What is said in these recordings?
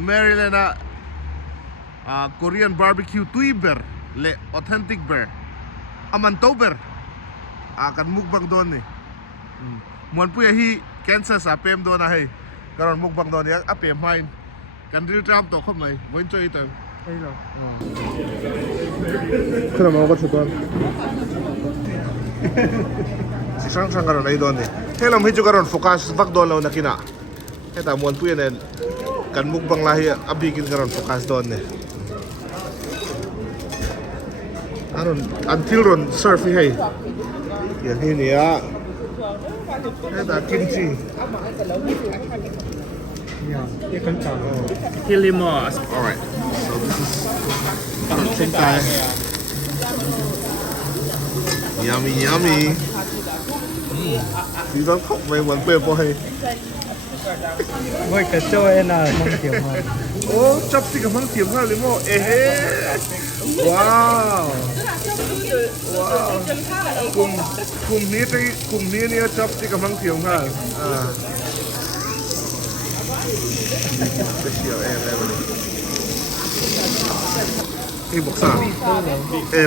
Maryland na Korean barbecue tuiber le authentic bear amantober akan mukbang doon ni Muanpuia hi Kansas apem doon na hay karon mukbang doon yang apem hain kan real trap to ko mai mo enjoy ito ay lo kena mau ko doon si sang karon ay doon ni helam hiju karon focus bak doon law na kina eta Muanpuia na kan mukbang lahi abigin karon focus doon ni aron until ron surf hay yan ini ya eta kimchi Yeah, you can tell. Alright, so this is chhin thai. Yummy, yummy. Đi đón khóc về quán bê bò hay. Ngồi cái chỗ ấy là mong tiểu mà. Ô, chắp xích cái măng tiệm ha lấy mò. Wow. Wow. Cùng ní chắp xích cái măng tiệm ha.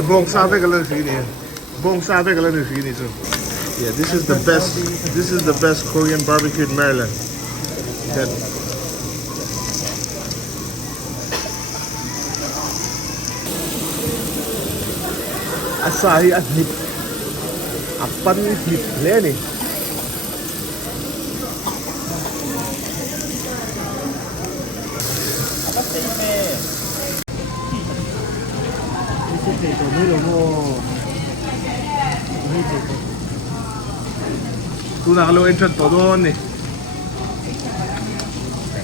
Bong sa với cái lần thứ này. Bong sa với cái lần thứ này chứ. Yeah, this is the best. This is the best Korean barbecue in Maryland. That asahi anih. Apa nih le ni? Tu nakalo entrance to doon eh.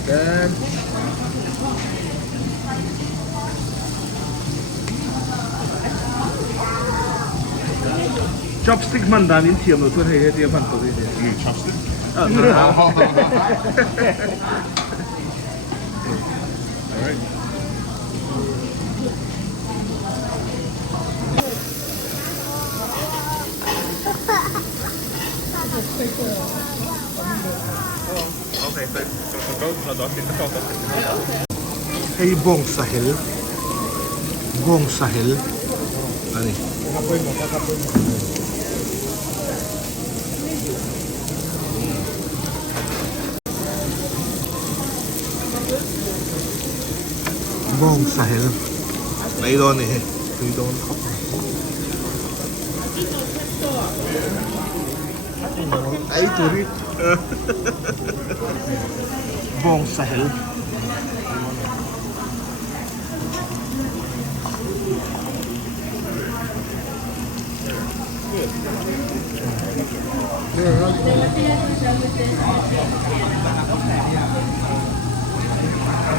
Then chopstick man danin thiam lo tu hay he dia ban to ni. Chopstick? Alright. Okay, hey bong sahel. Bong sahel. Ani. Bong sahel. Lấy đòn này, tùy đòn khóc. Ấy tụi đi. Bong sahel.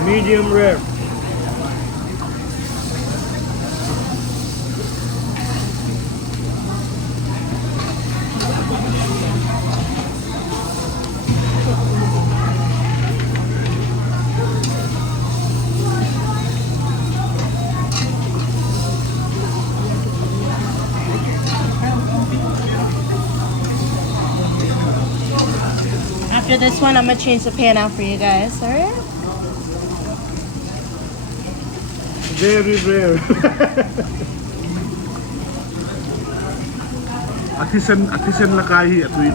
Medium rare. After this one, I'm gonna change the pan out for you guys, alright? Very rare. Atisan lakahi atuin.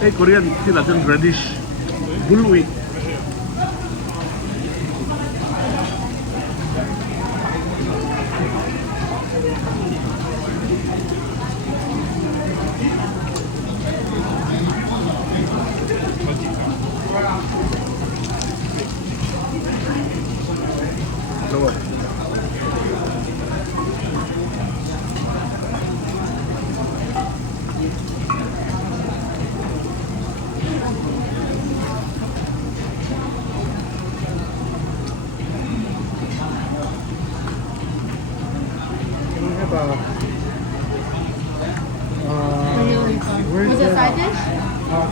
Hey, Korean sila yung radish. Bulwi. Lower. side dish?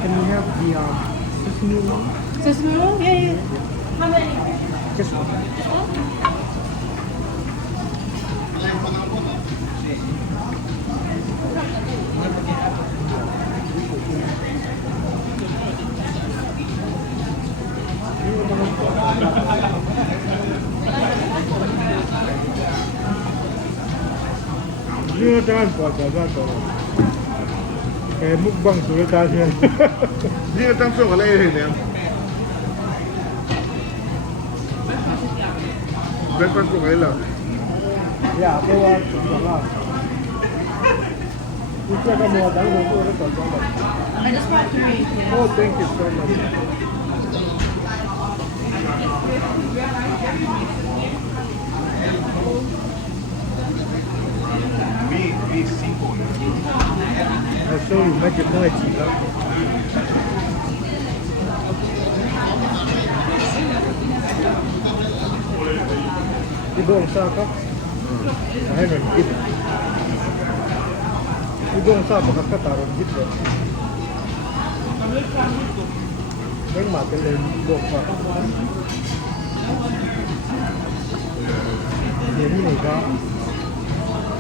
Can we have the sesame one? Sesame roll? Yeah, yeah. How many? Just one. Ini jangan buat jangan buat. Kayak mukbang sudah tadi. นี่ก็ตั้งช่วงอะไรเนี่ย breakfast พวกอะไรเหรอ Ya, bawa jangan. Itu kan mau jangan mau itu jangan. I just brought 3. Oh, thank you so much. I saw you make it noisy. Ibu ang saka. Ayun, git. Ibu ang saka makakataron git. Bang matin lang ibu pa. Ini nih kak.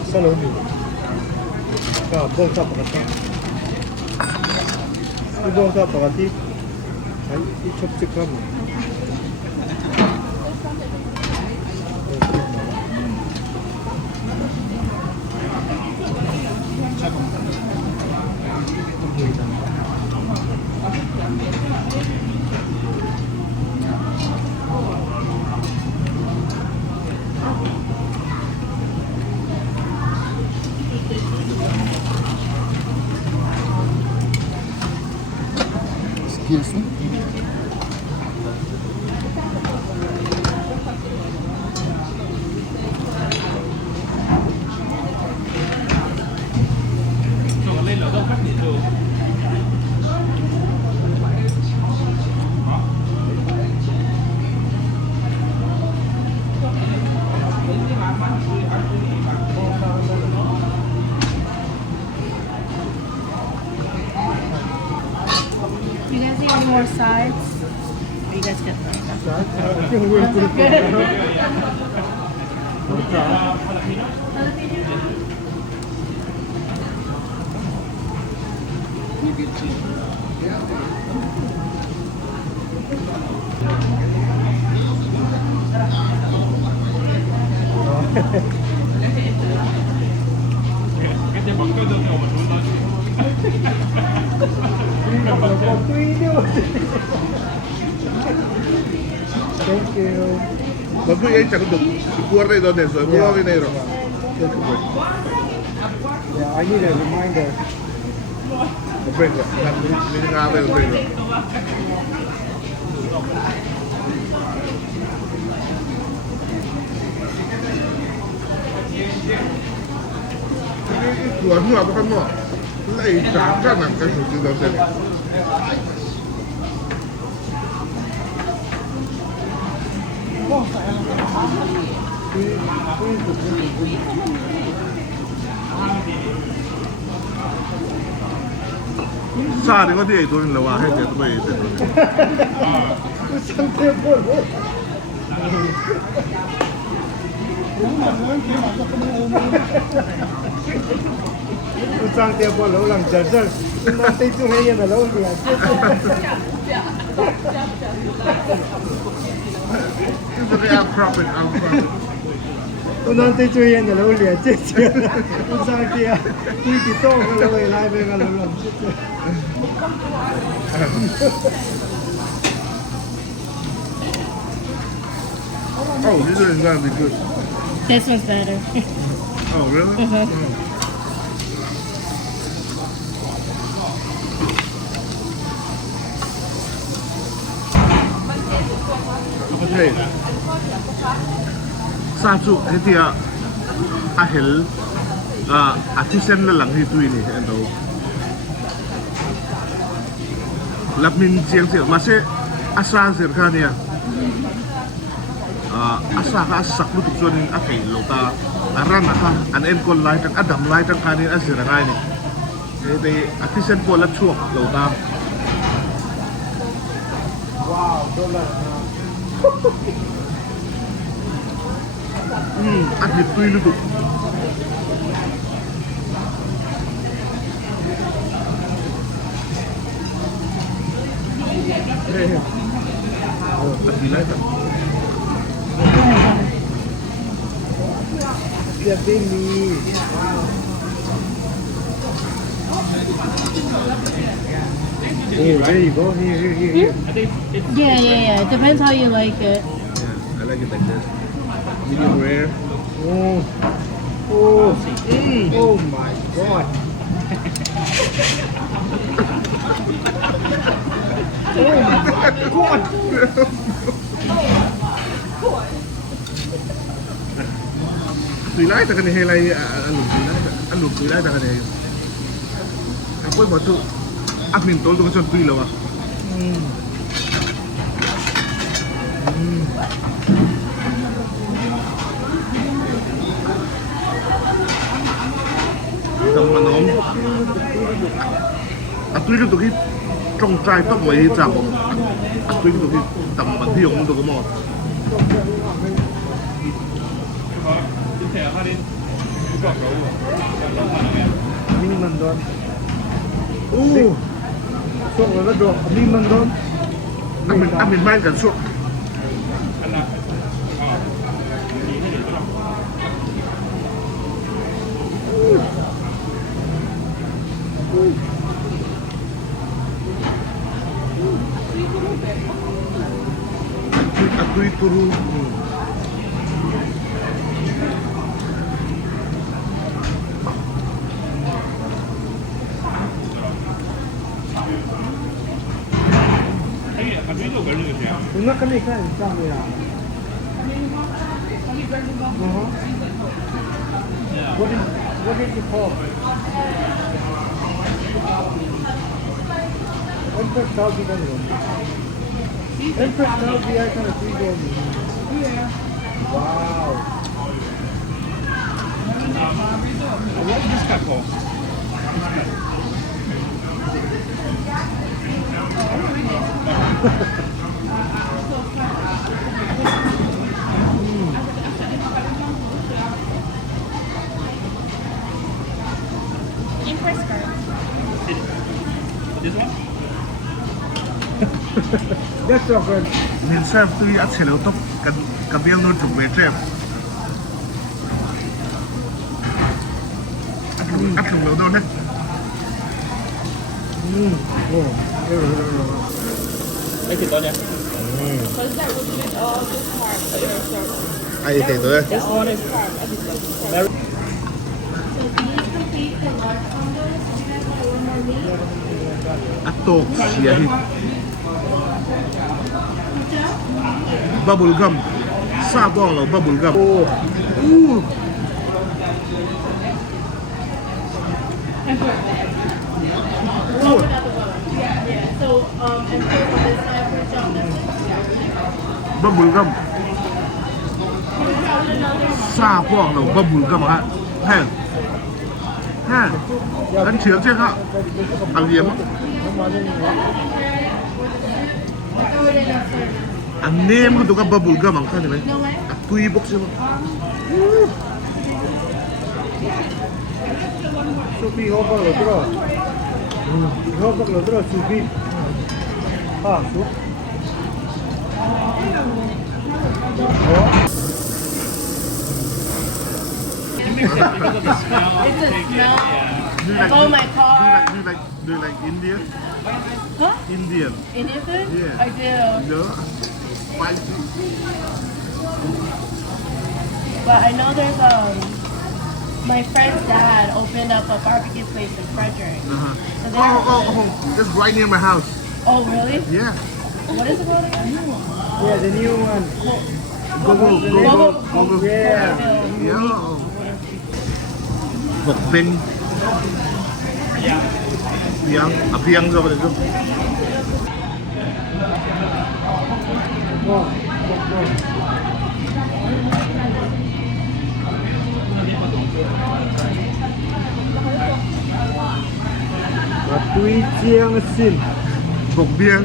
Saloni. Kak, bong sa pakata. Ibu ang saka pakati. Ay, ichop-chip kami. Excuse me. You guys need any more sides? Or you guys get them? I think we're pretty good. Thank you. Bago yung chakudok, ikuwar na ito din. So, ikuwar na ito. Yeah, I need a reminder. Break ko. Hindi nga ako yung break ko. Ikuwar mo, abakan mo. Wala eh, saka ng kasunod daw sila. Sari ko di ito rin lawahin dito ba ito? Isang table. Isang table ulang jajal. Nanti itu ngayon na lang dia. Ito kaya ang profit, ang profit. Nanti itu ngayon na lang dia. Isang dia. Hindi to kalau live kalau lang. Oh, this is gonna be good. This one's better. Oh, really? Okay. Satu, itu ya ahel, artisan lelang itu ini, entah. Lapmin siang masih asal kan ya. Asa ka asak mo tukso ng akay lota aran ka an enkol light ang adam light ang kanin asira nga ni Thì artisan po lát chuột lẩu tam. Wow, đó là Ăn thịt tươi liên tục. đây. Ăn gì đấy? Tiệc bánh mì. Oh, there you go. Here. Yeah. It depends how you like it. Yeah, I like it like this. Medium rare. Oh, oh my God. Oh my God. Tùy lái ta cái này hay là ăn lụt tùy lái ta cái này. Anh quên bỏ tụ. Ăn mình tối tôi cho tùy là à. Tầm mà nóm. Ăn tùy liên tục hít. Trong trai tóc mấy hít chạm. Ăn tùy liên tục hít. Tầm mà thi hồng tôi có mò. Mình đón. Xong rồi nó được. Mình đón. Ăn mình mang cả suốt. Aku itu Nó cái này sao vậy à? What is it called? Empress Saudi Empress Saudi I kind of see them. Wow. What is this guy called? This one? That's so good. mình xem tôi ăn xẻ lẩu tóc cần biếng nó chụp về xem. Ăn lẩu lẩu đâu đấy? Lấy thịt to nha. Ai thì tôi. This one is very Atok ya hit. Bubble gum. Sabong lo bubble gum. Bubble gum. Sabong lo bubble gum ha. Ha. Ha. Ăn chiếc chứ hả? Ăn liếm. Ang name ko to ka bubble gum ang kan ba? Tuy box mo. Supi hopper lo tro. Hopper lo tro supi. Ah, sup. It's a smell. Oh my car. Do you like Indian? Huh? Indian. Indian food? Yeah. I do. No. Spicy. But I know there's my friend's dad opened up a barbecue place in Frederick. So they're Oh. That's right near my house. Oh really? Yeah. What is it called again? Yeah, the new one. Go. Yeah. Yeah. Một veng. Piang rồi đấy. 堆江信， บกเบียง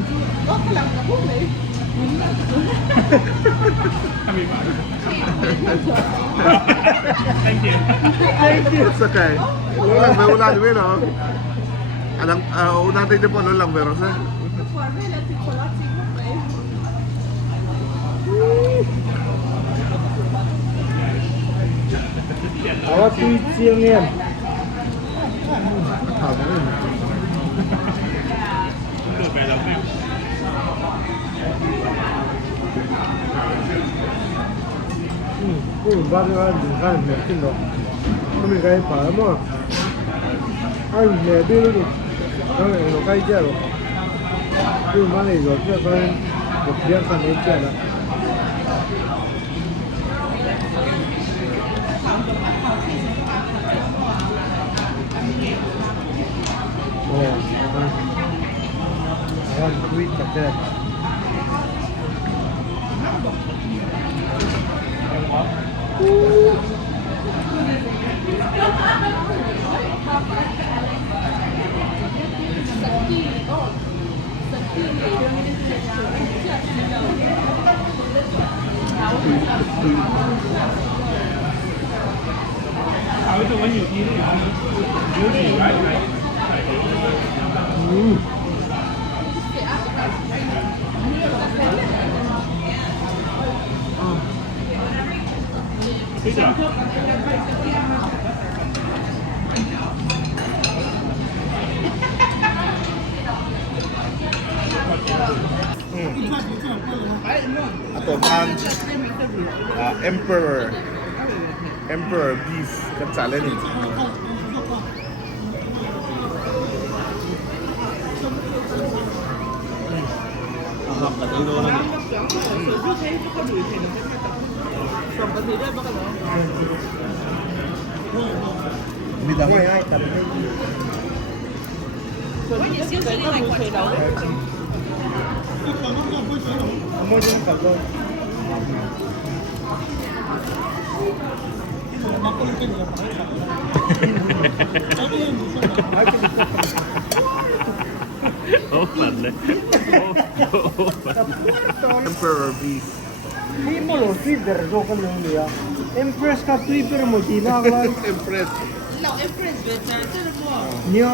Thank you. It's okay. Ulang may ulan din no. Alang unang tayo po lang pero sa. Awa 堆江面， 不把这个你看没听到，他们该把么？俺没对了，当然我该见了，就把那个这跟我别看没见了。哦，我堆起来。 Ito man Emperor beef kan sala ni. Bidang. Emperor beef. Hindi mo lo feeder do ka lang niya. Empress ka Twitter mo tinaklan. Empress. Niya.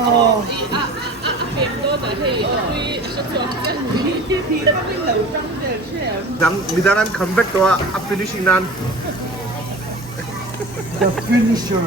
Bidanan comeback to a finishing nan. The finisher.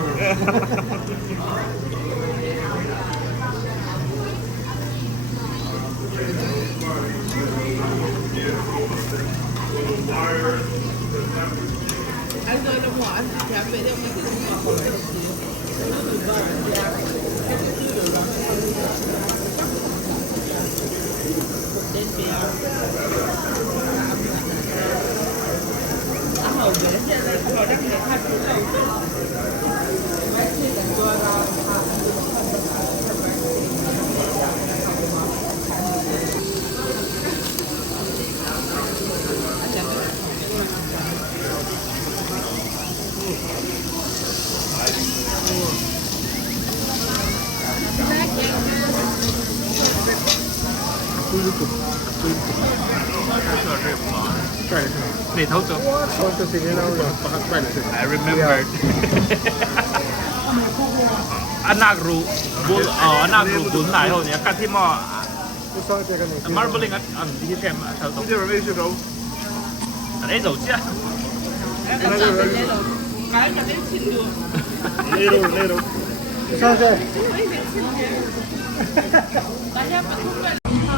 Mày thấu chưa? I remembered. Anh nạc rủ bún anh nạc rủ bún lại hồi nhá cắt thêm mò marbling anh đi xem thấu tông. Hindi rin siya daw. Anh ấy dầu chưa? Lero. Sase.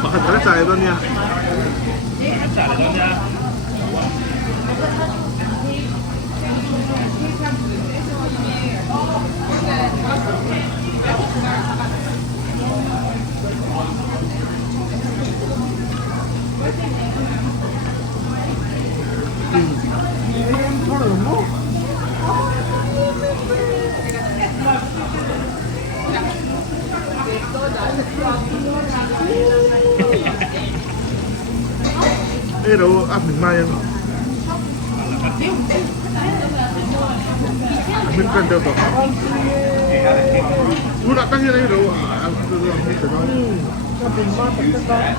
Bakit pala sa ito niya? Trả lại đó nha. Lero, amin mayan. Amin kan daw to. Wala kasi Lero. ก็เป็นมาตรการ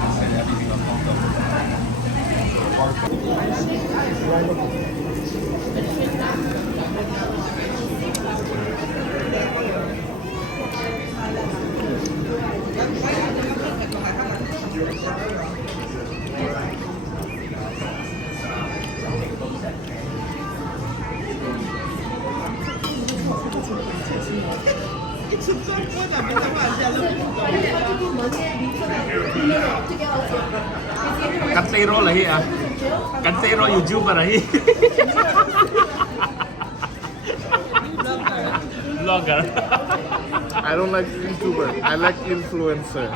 Kan zero lah ya. Kan zero YouTuber lah ya. Vlogger. I don't like YouTuber. I like influencer.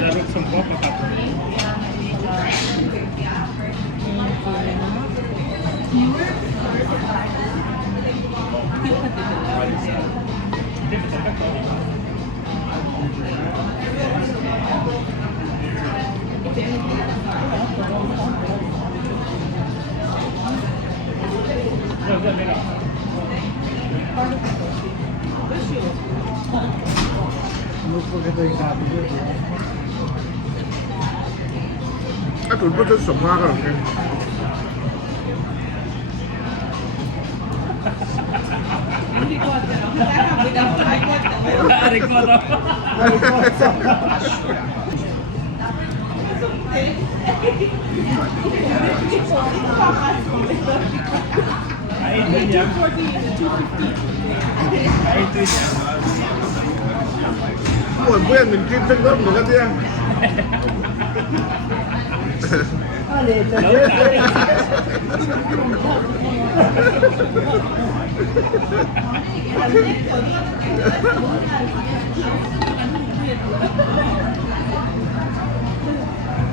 Darut semprot apa? I could put some chhunga on it. Muanpuia mình kim tinh lắm được cái gì?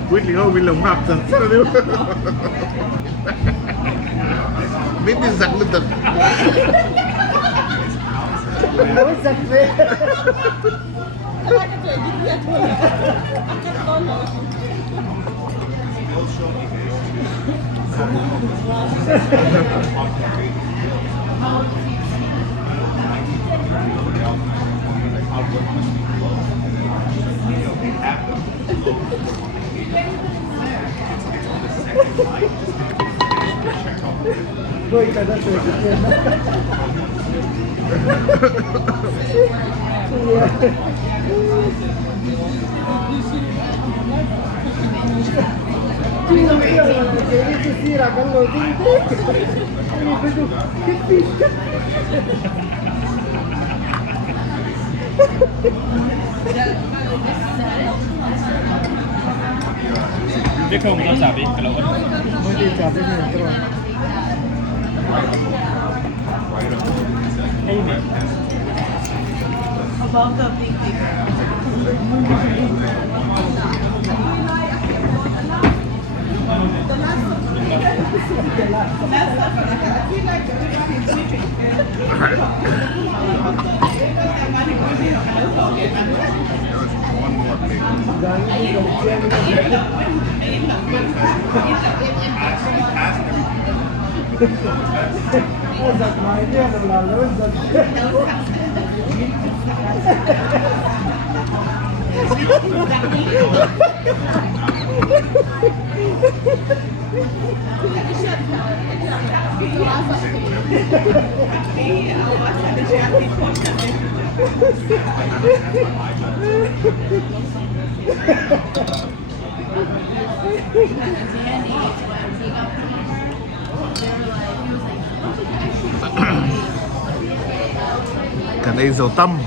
Quyết định không, mình lồng hạp thật sao đâu. Mình đi giặc lên thật. Nói giật về. Đôi cái đó từ trên đó. Chị không biết là cái gì là con người tinh tế. Anh phải dùng cái gì. Dia kau mau sabi kalau kan. Mau dicapai nih terus. Ini. Above the big Giật máy kia là lớn giật. Cả đây dầu tăm.